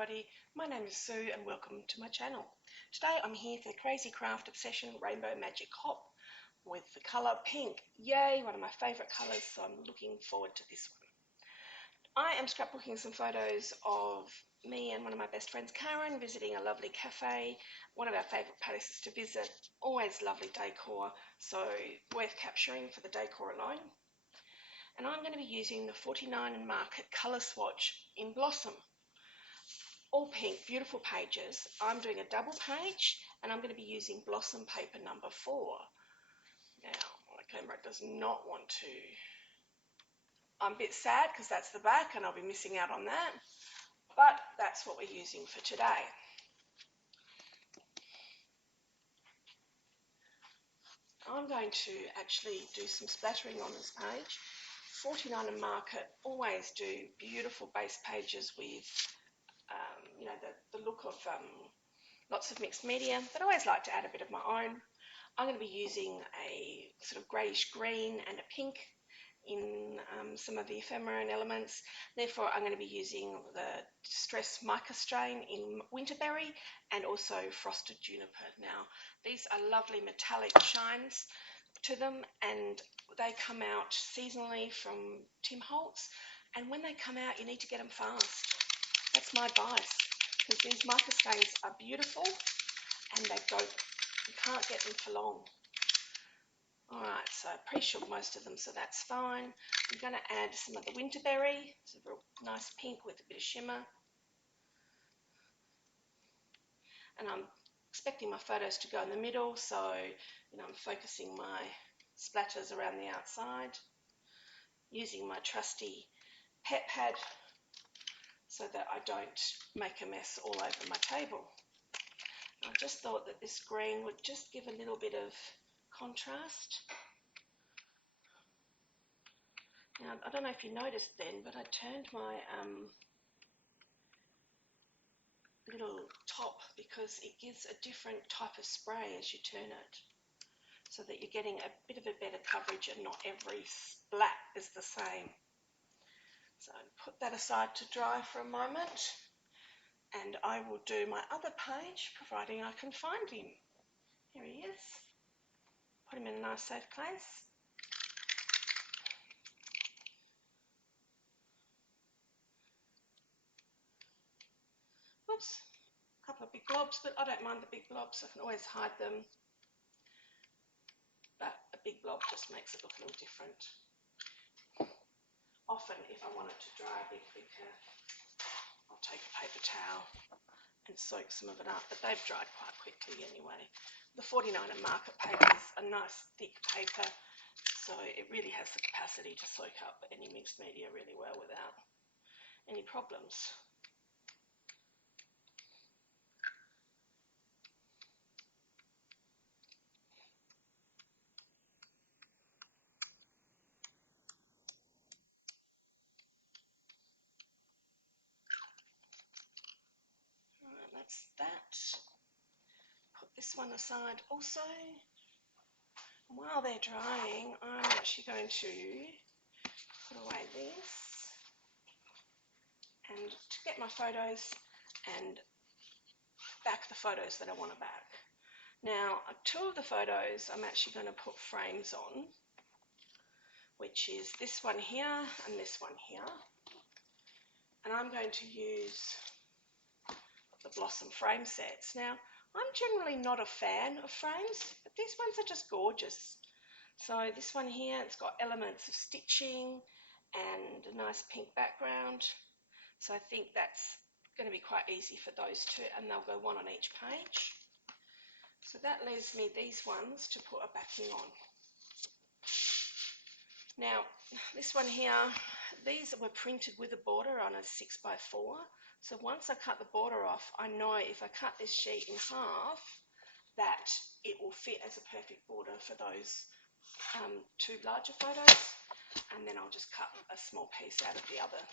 everybody, my name is Sue and welcome to my channel. Today I'm here for the Crazy Craft Obsession Rainbow Magic Hop with the colour pink. Yay, one of my favourite colours, so I'm looking forward to this one. I am scrapbooking some photos of me and one of my best friends Karen visiting a lovely cafe, one of our favourite places to visit, always lovely decor, so worth capturing for the decor alone. And I'm going to be using the 49 and Market colour swatch in Blossom. All pink, beautiful pages. I'm doing a double page and I'm going to be using Blossom paper number 4. Now, my camera does not want to. I'm a bit sad because that's the back and I'll be missing out on that, but that's what we're using for today. I'm going to actually do some splattering on this page. 49 and Market always do beautiful base pages with the look of lots of mixed media, but I always like to add a bit of my own. I'm going to be using a sort of greyish green and a pink in some of the ephemera and elements. Therefore, I'm going to be using the Distress Mica strain in Winterberry and also Frosted Juniper. Now, these are lovely metallic shines to them and they come out seasonally from Tim Holtz, and when they come out you need to get them fast. That's my advice, because these mica stains are beautiful and you can't get them for long. Alright, so I pre-shook most of them, so that's fine. I'm going to add some of the Winterberry. It's a real nice pink with a bit of shimmer. And I'm expecting my photos to go in the middle, so I'm focusing my splatters around the outside, using my trusty pet pad so that I don't make a mess all over my table. I just thought that this green would just give a little bit of contrast. Now, I don't know if you noticed then, but I turned my little top because it gives a different type of spray as you turn it, so that you're getting a bit of a better coverage and not every splat is the same. So put that aside to dry for a moment, and I will do my other page, providing I can find him. Here he is. Put him in a nice safe place. Oops, a couple of big blobs, but I don't mind the big blobs. I can always hide them. But a big blob just makes it look a little different. Often, if I want it to dry a bit quicker, I'll take a paper towel and soak some of it up, but they've dried quite quickly anyway. The 49 and Market paper is a nice thick paper, so it really has the capacity to soak up any mixed media really well without any problems. Alright, that's that. Put this one aside also. While they're drying, I'm actually going to put away this and to get my photos and back the photos that I want to back. Now, 2 of the photos I'm actually going to put frames on, which is this one here and this one here. And I'm going to use the Blossom frame sets. Now, I'm generally not a fan of frames, but these ones are just gorgeous. So this one here, it's got elements of stitching and a nice pink background. So I think that's going to be quite easy for those 2, and they'll go one on each page. So that leaves me these ones to put a backing on. Now, this one here, these were printed with a border on a 6x4. So once I cut the border off, I know if I cut this sheet in half, that it will fit as a perfect border for those 2 larger photos, and then I'll just cut a small piece out of the other.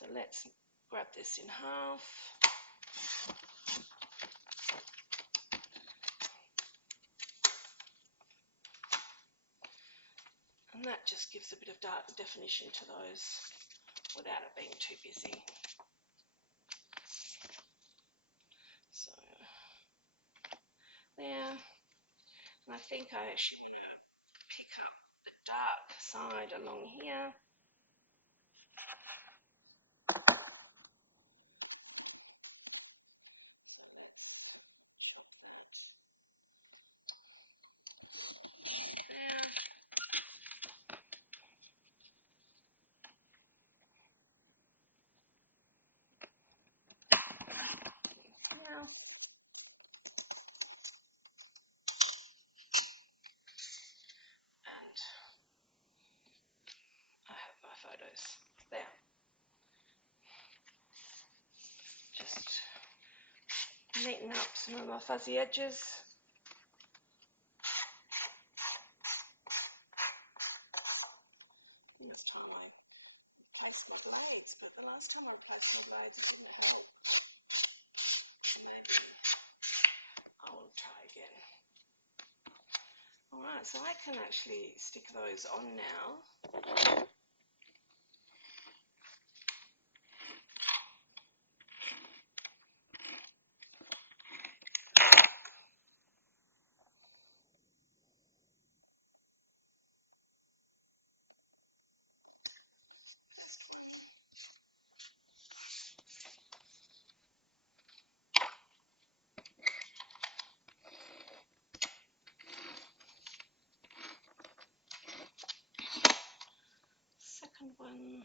So let's grab this in half. And that just gives a bit of dark definition to those without it being too busy. there. And I think I actually want to pick up the dark side along here. And I have my photos there. Just neaten up some of my fuzzy edges. This time I placed my blades, but the last time I placed my blades it didn't hold. I will try again. Alright, so I can actually stick those on now. Second one.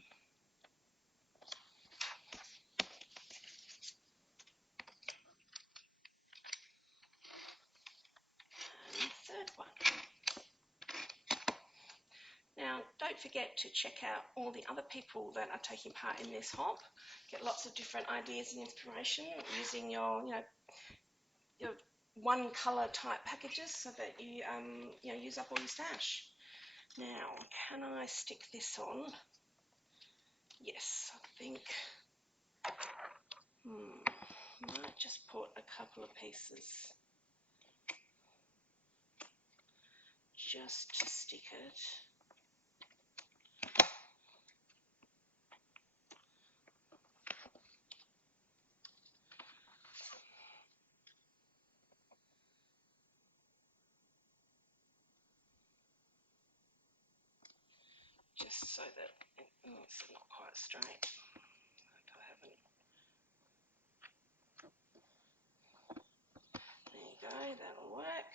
And third one. Now, don't forget to check out all the other people that are taking part in this hop. Get lots of different ideas and inspiration using your one colour type packages so that you use up all your stash. Now, can I stick this on? Yes, I think. Might just put a couple of pieces just to stick it. Just so that it's not quite straight. I haven't. There you go, that'll work.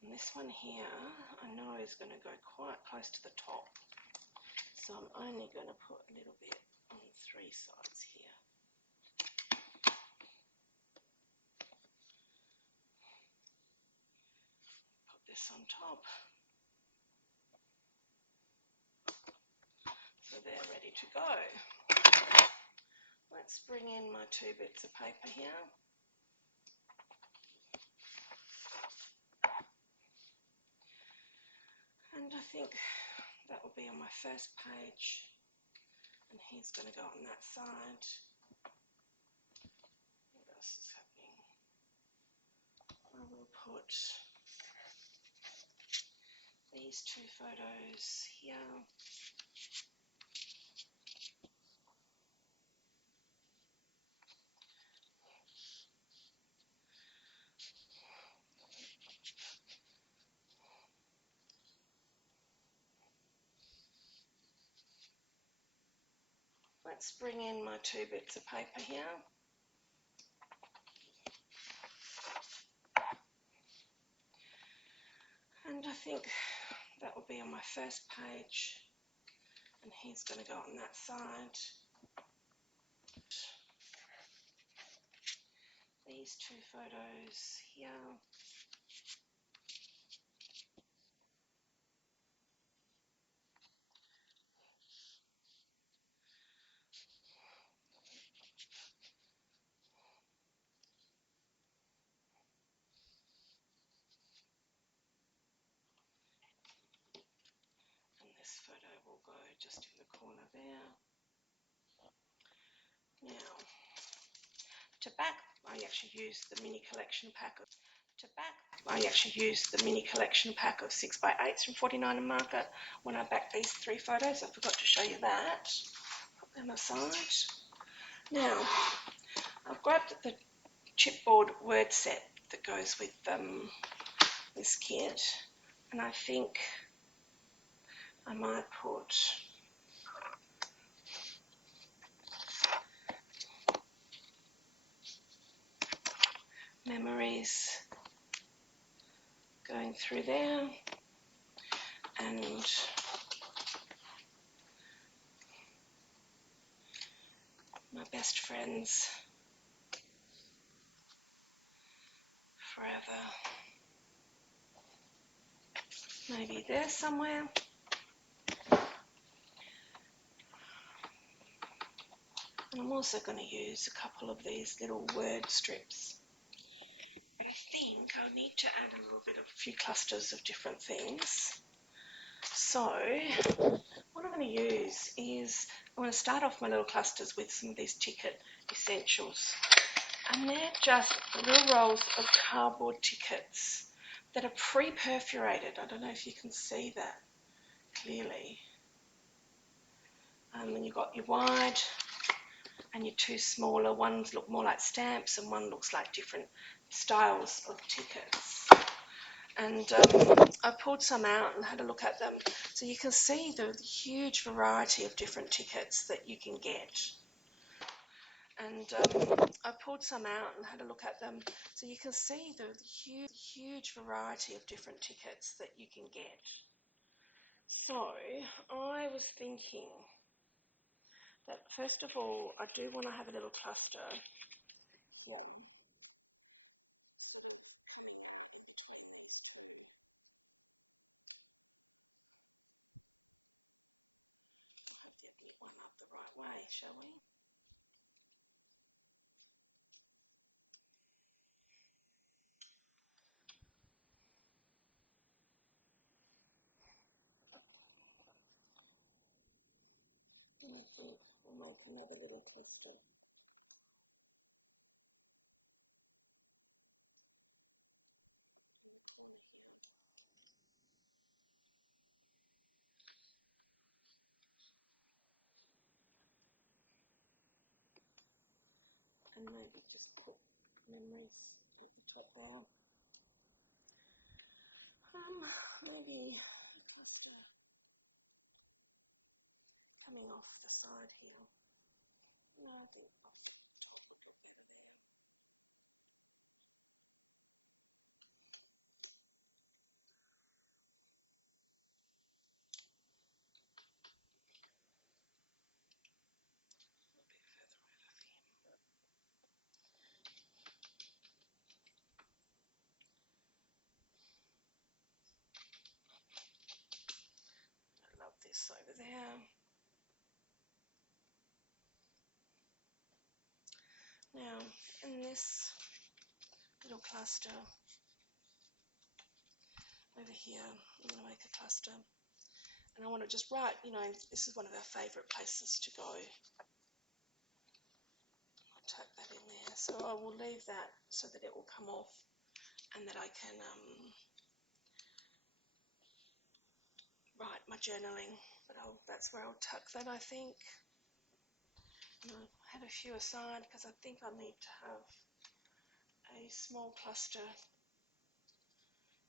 And this one here, I know is going to go quite close to the top. So I'm only going to put a little bit on three sides here. Put this on top. So they're ready to go. Let's bring in my two bits of paper here. And I think that will be on my first page. And he's going to go on that side. What else is happening? I will put these two photos here. Let's bring in my two bits of paper here. And I think that will be on my first page. And he's going to go on that side. These two photos here. And this photo will go just in the corner there. Now, to back, I actually used the mini collection pack of 6x8s from 49 and Market when I backed these three photos. I forgot to show you that. Put them aside. Now, I've grabbed the chipboard word set that goes with this kit, and I think I might put memories going through there, and my best friends forever. Maybe there somewhere. And I'm also going to use a couple of these little word strips. But I think I'll need to add a little bit of a few clusters of different things. So what I'm going to use is I'm going to start off my little clusters with some of these ticket essentials. And they're just little rolls of cardboard tickets that are pre-perforated. I don't know if you can see that clearly. And then you've got your wide and your two smaller. Ones look more like stamps and one looks like different styles of tickets. And I pulled some out and had a look at them. So you can see the huge variety of different tickets that you can get. And I pulled some out and had a look at them. So you can see the huge variety of different tickets that you can get. So I was thinking that first of all, I do want to have a little cluster. I think we'll make another little cluster. And maybe just put memories at the top there. Maybe a cluster coming off the side here. Maybe. I love this over there. Now, in this little cluster over here, I'm going to make a cluster. And I want to just write, this is one of our favourite places to go. I'll tuck that in there. So I will leave that so that it will come off and that I can write my journaling. But that's where I'll tuck that, I think. And I had a few aside because I think I need to have a small cluster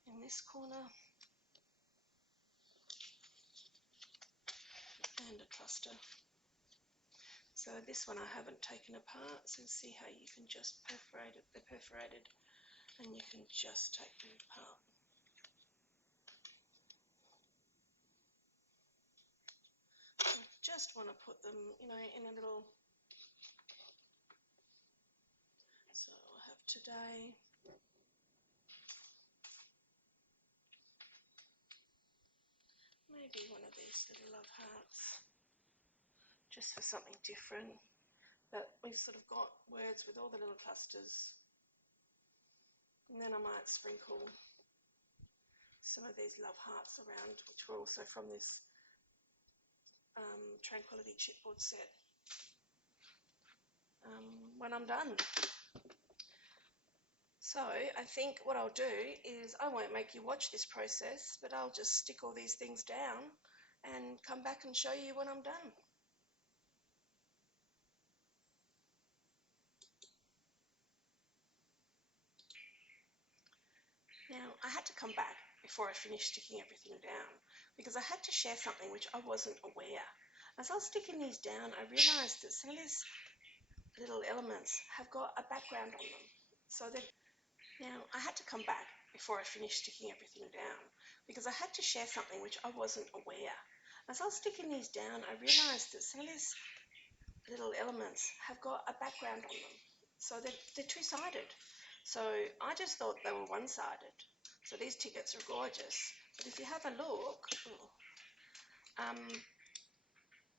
in this corner and a cluster. So this one I haven't taken apart, so see how you can just perforate it. They're perforated and you can just take them apart. I just want to put them, in a little. So I have today. Maybe one of these little love hearts, just for something different. But we've sort of got words with all the little clusters. And then I might sprinkle some of these love hearts around, which were also from this Tranquility chipboard set when I'm done. So I think what I'll do is I won't make you watch this process, but I'll just stick all these things down and come back and show you when I'm done. Now, I had to come back before I finished sticking everything down because I had to share something which I wasn't aware. As I was sticking these down, I realised that some of these little elements have got a background on them. So that now I had to come back before I finished sticking everything down because I had to share something which I wasn't aware. As I was sticking these down, I realised that some of these little elements have got a background on them. So they're two-sided. So I just thought they were one-sided. So these tickets are gorgeous. But if you have a look,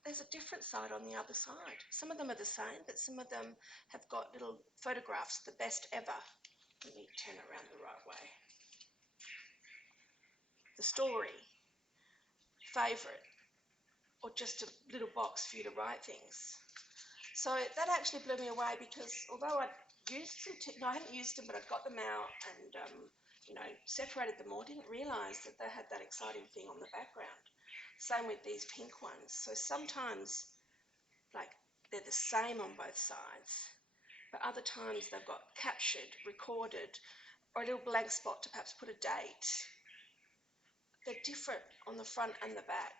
there's a different side on the other side. Some of them are the same, but some of them have got little photographs, the best ever. Let me turn it around the right way. The story, favourite, or just a little box for you to write things. So that actually blew me away because although I'd used some, I hadn't used them, but I'd got them out and separated them all, didn't realise that they had that exciting thing on the background. Same with these pink ones. So sometimes, like, they're the same on both sides, but other times they've got captured, recorded, or a little blank spot to perhaps put a date. They're different on the front and the back.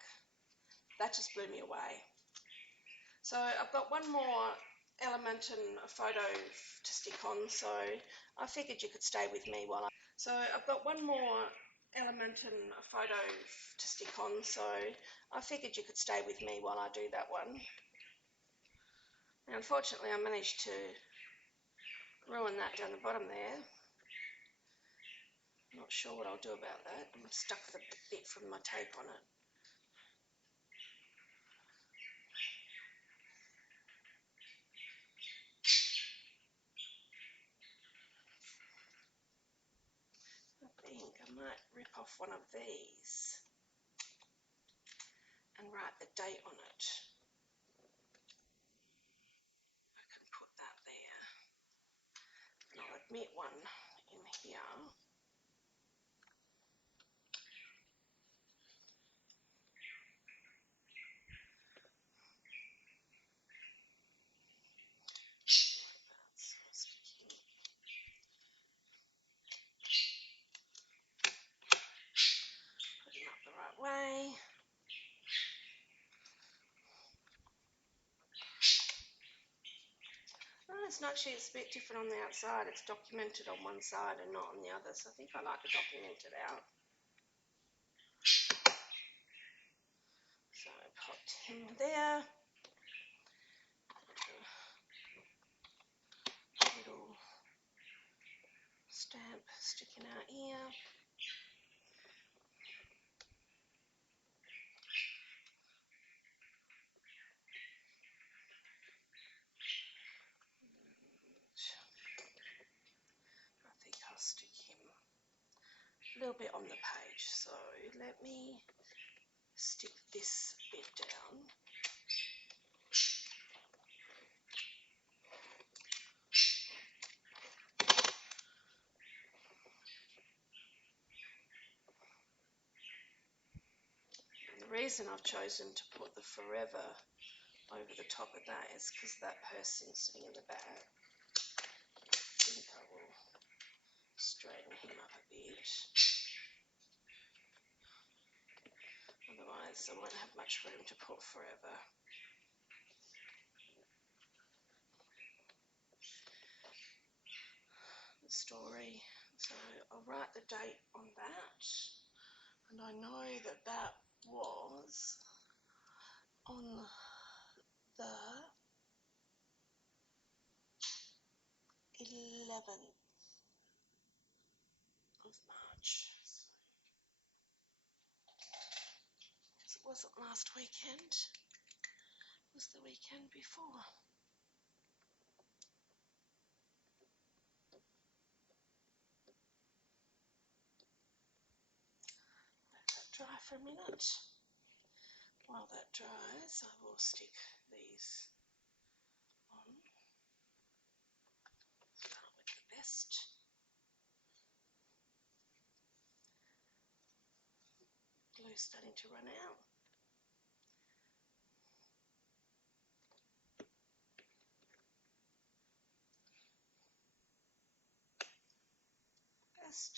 That just blew me away. So I've got one more element and a photo to stick on, so I figured you could stay with me while I... So I've got one more element and a photo to stick on, so I figured you could stay with me while I do that one. Now, unfortunately, I managed to ruin that down the bottom there. Not sure what I'll do about that. I'm stuck with a bit from my tape on it. I think I might rip off one of these and write the date on it. I can put that there. And I'll admit one in here. Put them up the right way. It's actually a bit different on the outside. It's documented on one side and not on the other, so I think I like to document it out. So I popped him there. Little stamp sticking out here. I think I'll stick him a little bit on the page. So let me stick this bit down. And the reason I've chosen to put the forever over the top of that is because that person sitting in the back. I think I will straighten him up a bit. Otherwise I won't have much room to put forever. The story. So I'll write the date on that. And I know that that was on the 11th of March. It wasn't last weekend, it was the weekend before. Let that dry for a minute. While that dries, I will stick these on. Start with the best. Glue's starting to run out. Best.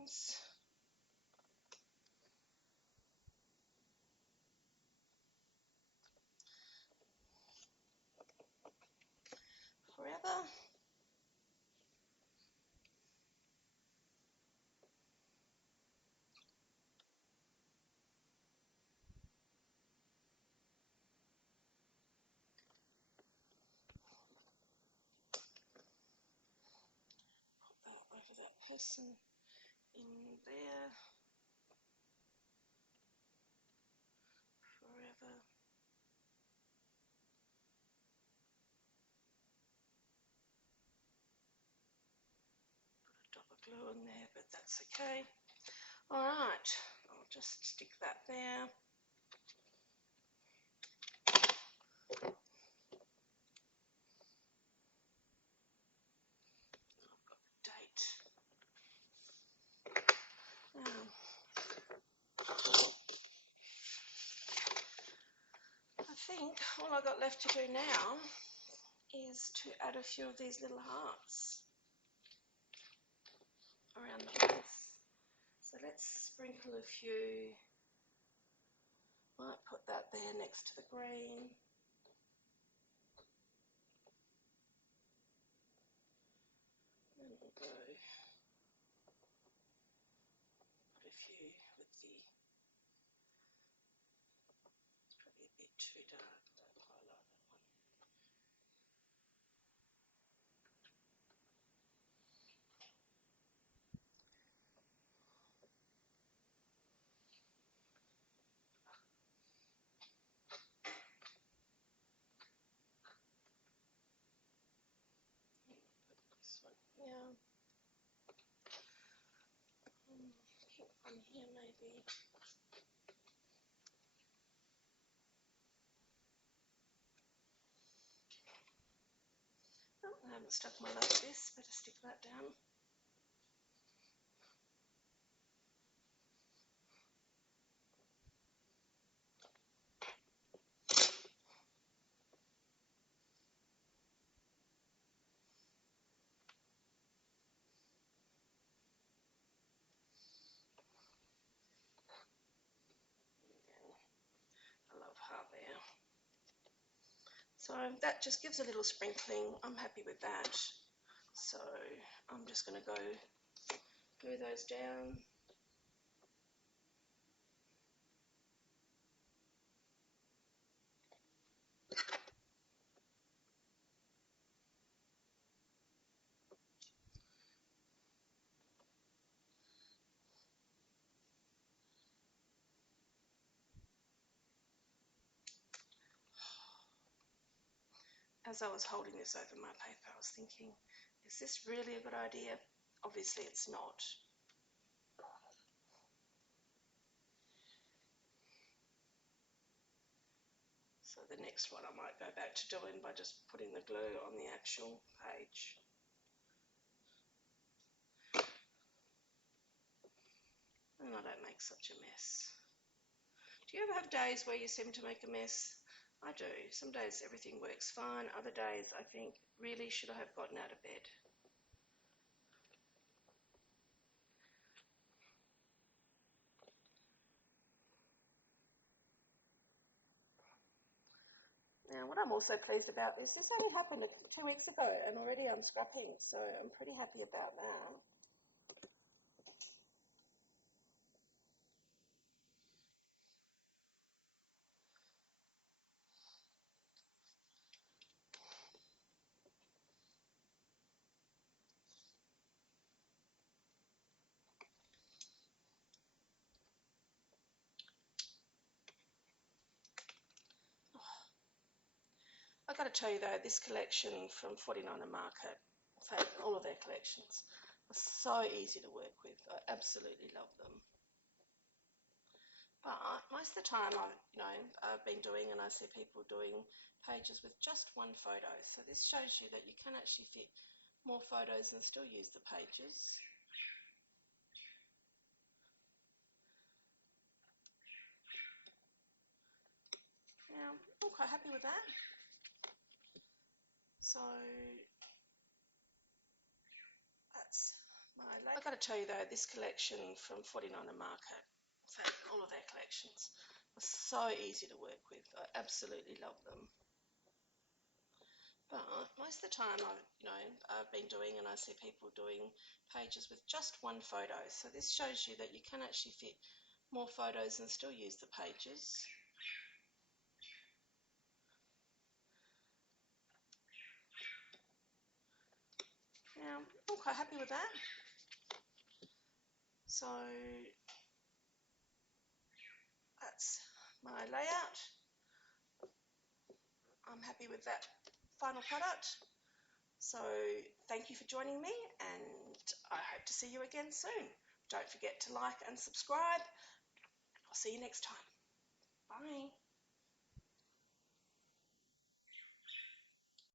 lines. Forever. Over that person in there. Forever. Put a dot of glue in there, but that's okay. All right, I'll just stick that there. I've got the date. I think all I got left to do now is to add a few of these little hearts around the base. So let's sprinkle a few. Might put that there next to the green. And we'll go put a few with the, it's probably a bit too dark, that highlight that one. Put this one here. Pink one here maybe. Oh, I haven't stuck my like this, better stick that down. I love heart there. So that just gives a little sprinkling. I'm happy with that. So I'm just going to go glue those down. As I was holding this over my paper, I was thinking, is this really a good idea? Obviously it's not. So the next one I might go back to doing by just putting the glue on the actual page. And I don't make such a mess. Do you ever have days where you seem to make a mess? I do. Some days everything works fine. Other days I think, really, should I have gotten out of bed? Now, what I'm also pleased about is this only happened 2 weeks ago and already I'm scrapping, so I'm pretty happy about that. I've got to tell you though, this collection from 49er Market, in fact, all of their collections, are so easy to work with. I absolutely love them. But most of the time, I've been doing, and I see people doing pages with just one photo. So this shows you that you can actually fit more photos and still use the pages. Now, I'm quite happy with that. So that's my latest. I've got to tell you though, this collection from 49er Market, in fact, all of their collections, are so easy to work with. I absolutely love them. But most of the time, I've been doing, and I see people doing pages with just one photo. So this shows you that you can actually fit more photos and still use the pages. Now, I'm quite happy with that. So that's my layout. I'm happy with that final product. So thank you for joining me, and I hope to see you again soon. Don't forget to like and subscribe. I'll see you next time. Bye.